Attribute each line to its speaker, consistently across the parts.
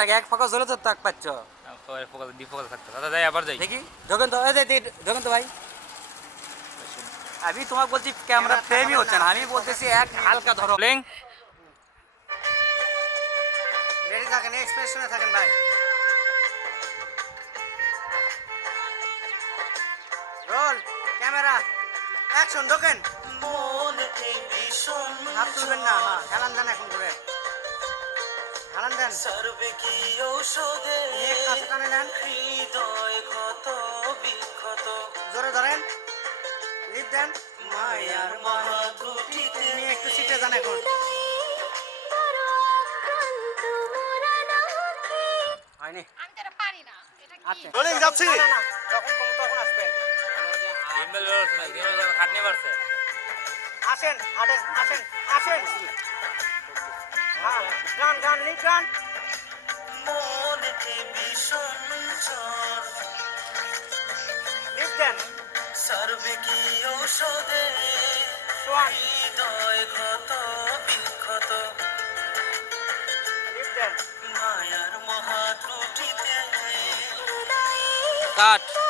Speaker 1: নাকি এক ফোকাস হলে তো তাক পাচ্ছ?
Speaker 2: ফোকাস ডি থাকতো। দাদা যাই আবার যাই।
Speaker 1: দেখি। ঢোকেন তো এই যে, এই তো ভাই। আমি তোমাকে বলছি ক্যামেরা ফ্রেমই হচ্ছে না। আমি বলতেছি এক হালকা ধরো।
Speaker 2: প্লেং
Speaker 3: রেডি থাকেন এক্সপ্রেশনে থাকেন ভাই। রোল ক্যামেরা অ্যাকশন ঢোকেন। হাত তুলবেন না হ্যাঁ হেলান দেন এখন ঘুরে হেলান দেন নিয়ে কাছে টানে নেন। জোরে ধরেন। লিপ দেন। মায়ার মায়া নিয়ে একটু সিটে যান এখন। হয়নি।
Speaker 4: আমি তো পারি না।
Speaker 3: আচ্ছা।
Speaker 5: রোলিং যাচ্ছি।
Speaker 3: না, না, না, যখন কম তখন আসবেন।
Speaker 2: ইমেল ইমেল খাটনি পারছে
Speaker 3: আসেন হাঁটেন আসেন আসেন। গান গান লিপ গান। লিপ দেন সোয়ান। লিপ দেন
Speaker 1: কাট।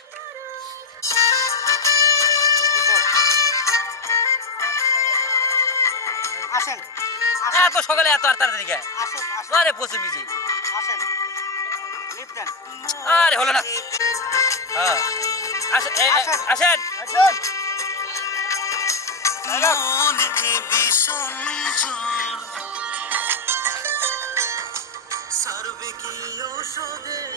Speaker 3: আসেন আসেন।
Speaker 1: এত সকালে এত আর তাড়াতাড়ি কে? আরে পশু বিজি
Speaker 3: আসেন।
Speaker 1: আরে হলো না। হ্যাঁ। আসেন আসেন।
Speaker 6: মনে ভীষণ জ্বর সার্বিকীয় ঔষধে হৃদয়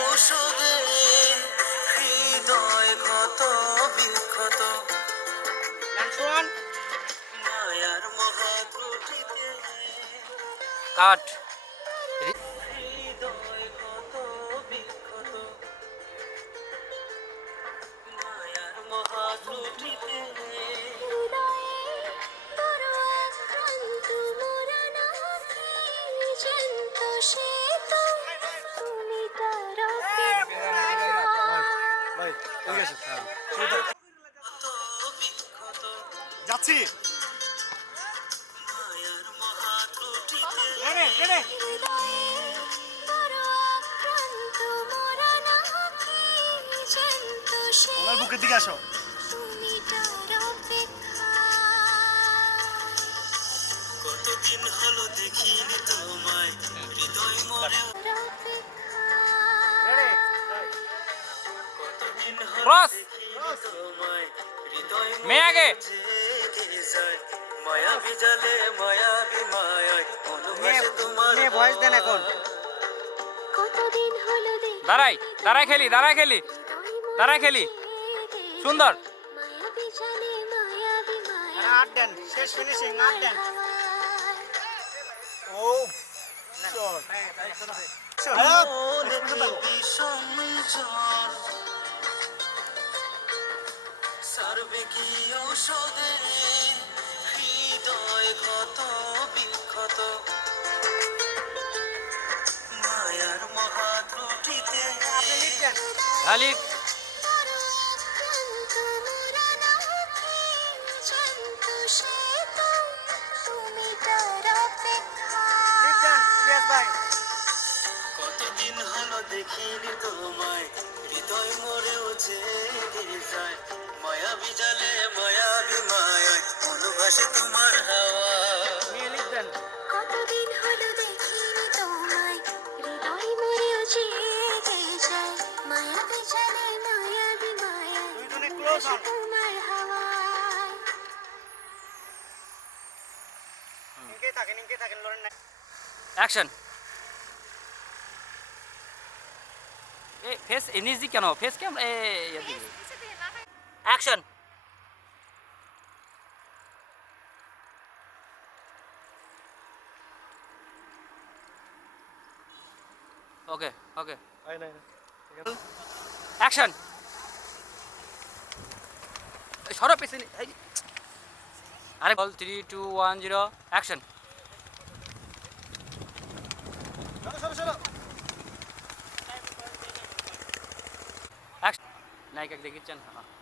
Speaker 6: ঔষধে হৃদয় ক্ষত বিক্ষত
Speaker 1: কাট
Speaker 5: ঠিক আছে
Speaker 6: বিক্ষত
Speaker 5: যাচ্ছি। আমার বুকের দিকে আসো।
Speaker 6: কতদিন হলো দেখিনি।
Speaker 1: ক্রস। মেয়ে আগে।
Speaker 6: জেগে যায় মায়া বিজালে মায়াবি মায়ায় অনুভাসে তোমার
Speaker 3: নিয়ে ভয়েস দেন এখন।
Speaker 4: কতদিন হলো দেখি
Speaker 1: দাঁড়াই দাঁড়াই খেলি দাঁড়াই খেলি। দাঁড়াই খেলি। সুন্দর।
Speaker 4: মায়াবী মায়াবী
Speaker 3: আট দেন শেষ ফিনিশিং আট দেন।
Speaker 5: ও
Speaker 6: ঔষধে হৃদয় বিক্ষত? মায়ার
Speaker 3: দেন ইলিয়াস ভাই।
Speaker 6: কতদিন হলো দেখিনি তোমায় হৃদয় মরেও অনুভাসে তোমার হাওয়া
Speaker 4: কতদিন হলো দেখিনি তোমায় হৃদয় মরেও জেগে যায় মায়া মায়াবী মায়া তোমার হাওয়ায়
Speaker 3: থাকেন থাকেন না
Speaker 1: অ্যাকশন এ ফেস এনএসজি কেন ফেস কেন এ অ্যাকশন ওকে ওকে অ্যাকশন সরো পেছনে। আরে বল three two one zero action নায়িকা দেখিচ্ছেন হ্যাঁ